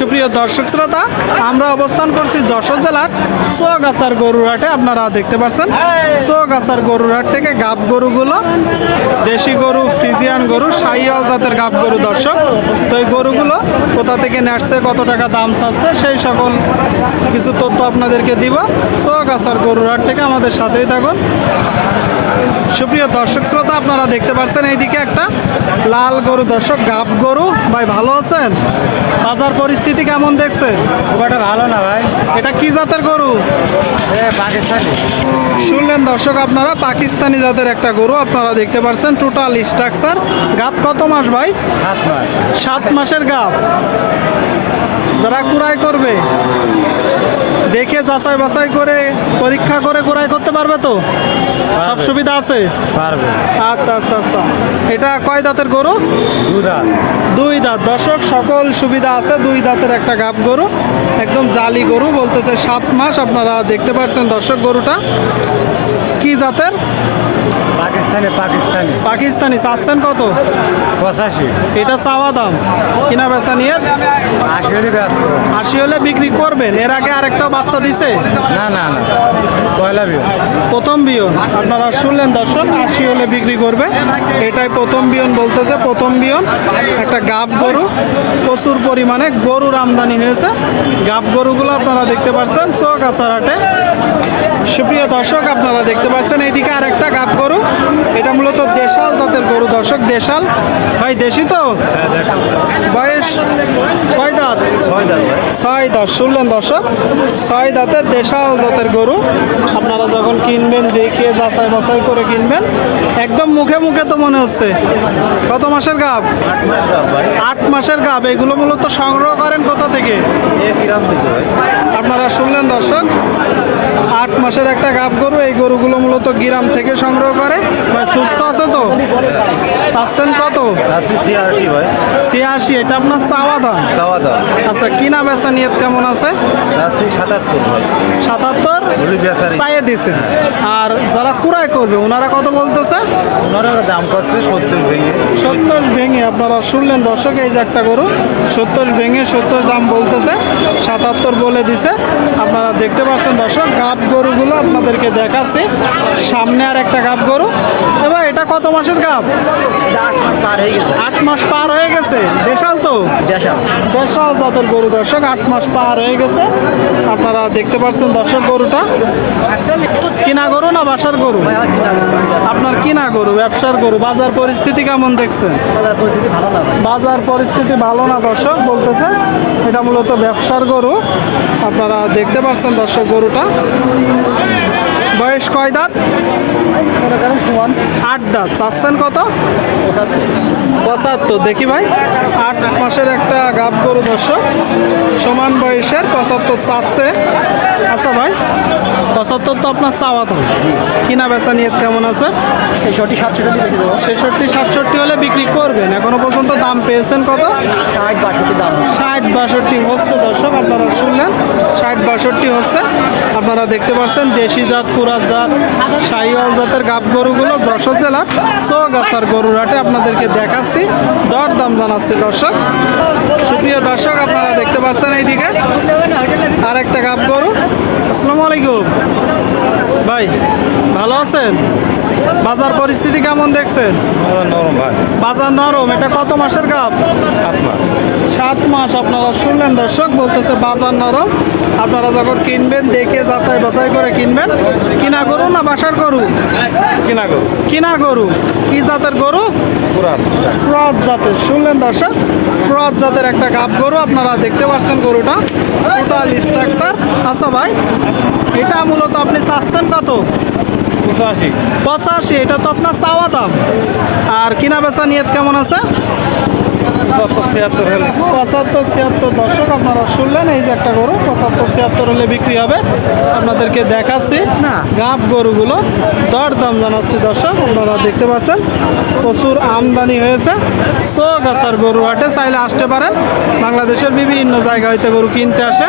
সুপ্রিয় দর্শক শ্রোতা, আমরা অবস্থান করছি যশোর জেলার সোয়াগাছার গরুরহাটে আপনারা দেখতে পাচ্ছেন, সোয়াগাছার গরুরহাট থেকে গাব গরুগুলো, দেশি গরু ফিজিয়ান গরু, সাইয়াল জাতের গাব গরু দর্শক। তো এই গরুগুলো কোথা থেকে নাচছে কত টাকা দাম চাচ্ছে, সেই সকল কিছু তথ্য আপনাদেরকে দিব। সোয়াগাছার গরুরহাট থেকে আমাদের সাথেই থাকুন। সুপ্রিয় দর্শক শ্রোতা আপনারা দেখতে পাচ্ছেন এইদিকে একটা লাল গরু। দর্শক গাব গরু। ভাই ভালো আছেন? বাজার পরিস্থিতি কেমন দেখছেন? একটা ভালো না ভাই। এটা কি জাতের গরু? পাকিস্তানি। শুনলেন দর্শক আপনারা পাকিস্তানি জাতের একটা গরু। আপনারা দেখতে পাচ্ছেন টোটাল স্ট্রাকচার গাব কত মাস ভাই? নয় সাত মাসের গাব যারা কুড়াই করবে দেখে যাচাই বাছাই করে পরীক্ষা করে কুড়াই করতে পারবে তো? সব সুবিধা আছে? পারবে। আচ্ছা আচ্ছা আচ্ছা। এটা কয় দাঁতের গরু? দুই দাঁত। দর্শক সকল সুবিধা আছে দুই দাঁতের একটা গাব গরু। একদম জালি গরু বলতেছে সাত মাস আপনারা দেখতে পাচ্ছেন দর্শক গরুটা। কি জাতের? পাকিস্তানি পাকিস্তানি। পাকিস্তানি চাচ্ছেন কত? পঁচাশি। এটা চাওয়া দাম। কিনা বেচা নিয়ে আশি হলে আশি হলে বিক্রি করবেন। এর আগে আরেকটা বাচ্চা দিছে? না না না। পয়লা বিয়ে। প্রথম বিয়ন। আপনারা শুনলেন দর্শক, আশি হলে বিক্রি করবে। এটাই প্রথম বিয়ন বলতেছে, প্রথম বিয়ন। একটা গাব গরু, প্রচুর পরিমাণে গরুর আমদানি হয়েছে। গাব গরুগুলো আপনারা দেখতে পাচ্ছেন, চোখ আসার হাটে। সুপ্রিয় দর্শক, আপনারা দেখতে পাচ্ছেন, এইদিকে আর একটা গাব গরু এটা মূলত দেশাল জাতের গরু দর্শক দেশাল। ভাই দেশি তো? বয়স কয় দাঁত? ছয় দাঁত শুনলেন দর্শক? ছয় দাঁতের দেশাল জাতের গরু। আপনারা যখন কিনবেন দেখে যাচাই বাছাই করে কিনবেন একদম মুখে মুখে তো মনে হচ্ছে। কত মাসের গাব? আট মাসের গাব এগুলো মূলত সংগ্রহ করেন কোথা থেকে? আপনারা শুনলেন দর্শক? আট মাসের একটা গাব গরু এই গরুগুলো মূলত গ্রাম থেকে সংগ্রহ করে। ভাই সুস্থ আছে তো? চাচ্ছেন কত? আশি ছিয়াশি ভাই। ছিয়াশি এটা আপনার চাওয়া দাম? চাওয়া দাম। আচ্ছা কিনা বেচা নিয়ত কেমন আছে? আশি সাতাত্তর ভাই। সাতাত্তর? চাইয়ে দিছে আর যারা কুড়াই করবে ওনারা কত বলতেছে? ওনারা দাম পাচ্ছে সত্তর ভেঙে। সত্তর ভেঙে আপনারা শুনলেন দর্শক এই যে একটা গরু সত্তর ভেঙে সত্তর দাম বলতেছে সাতাত্তর বলে দিছে। আপনারা দেখতে পাচ্ছেন দর্শক গাব গরুগুলো আপনাদেরকে দেখাচ্ছি। সামনে আর একটা গাব গরু। এবার এটা কত মাসের গাব? আট মাস পার হয়ে গেছে। দেশাল তো? দেশা দেশাল জাতের গরু দর্শক আট মাস পার হয়ে গেছে। আপনারা দেখতে পাচ্ছেন দর্শক গরুটা। কিনা গরু না বাসার গরু? আপনার কিনা গরু ব্যবসার গরু বাজার পরিস্থিতি কেমন দেখছেন? বাজার পরিস্থিতি ভালো না বাজার পরিস্থিতি ভালো না দর্শক বলতেছে এটা মূলত ব্যবসার গরু। আপনারা দেখতে পাচ্ছেন দর্শক গরুটা। বয়স কয় দাঁত? সমান আট দাঁত। চাচ্ছেন কত? পঁচাত্তর পঁচাত্তর। দেখি ভাই। আট মাসের একটা গাব গরু দর্শক। সমান বয়সের পঁচাত্তর চাচ্ছে। আচ্ছা ভাই পঁচাত্তর তো আপনার চাওয়া তো। কিনা বেচা নিয়ে কেমন আছে? ছেষট্টি সাতষট্টি বেশি দেবো। ছেষট্টি সাতষট্টি হলে বিক্রি করবেন। এখনও পর্যন্ত দাম পেয়েছেন কত? ষাট বাষট্টি দাম ষাট বাষট্টি হচ্ছে দর্শক আপনারা শুনলেন। ষাট বাষট্টি হচ্ছে। আপনারা দেখতে পাচ্ছেন দেশি জাত কুরাত জাত শাহিওয়াল জাতের গাব গরুগুলো যশোর জেলার চৌগাছার গরুর হাটে আপনাদেরকে দেখাচ্ছি। দর দাম জানাচ্ছি দর্শক। সুপ্রিয় দর্শক আপনারা পাচ্ছেন এইদিকে? আর একটা কাপ গরু। আসসালামু আলাইকুম। ভাই ভালো আছেন? বাজার পরিস্থিতি কেমন দেখছেন? বাজার নরম এটা কত মাসের গাব সাত মাস। আপনারা শুনলেন দর্শক বলতেছে বাজার নরম। আপনারা যখন কিনবেন দেখে যাচাই বাছাই করে কিনবেন কিনা গরু না বাসার গরু? কিনা গরু। কিনা গরু। কি জাতের গরু? ক্রস জাতের। শুনলেন দর্শক ক্রস জাতের একটা গাব গরু আপনারা দেখতে পাচ্ছেন গরুটা। টোটাল স্ট্রাকচার আচ্ছা ভাই এটা মূলত আপনি চাচ্ছেন কত? পঁচাশি। এটা তো আপনার চাওয়া দাম। আর কিনা বেচা নিয়ত কেমন আছে? পঁচাত্তর ছিয়াত্তর দর্শক আপনারা শুনলেন এই যে একটা গরু পঁচাত্তর ছিয়াত্তর হলে বিক্রি হবে। আপনাদেরকে দেখাচ্ছি গাব গরুগুলো। দর দাম জানাচ্ছি দর্শক আপনারা দেখতে পাচ্ছেন প্রচুর আমদানি হয়েছে। সো গাছার গরু হাটে চাইলে আসতে পারেন। বাংলাদেশের বিভিন্ন জায়গা হইতে গরু কিনতে আসে।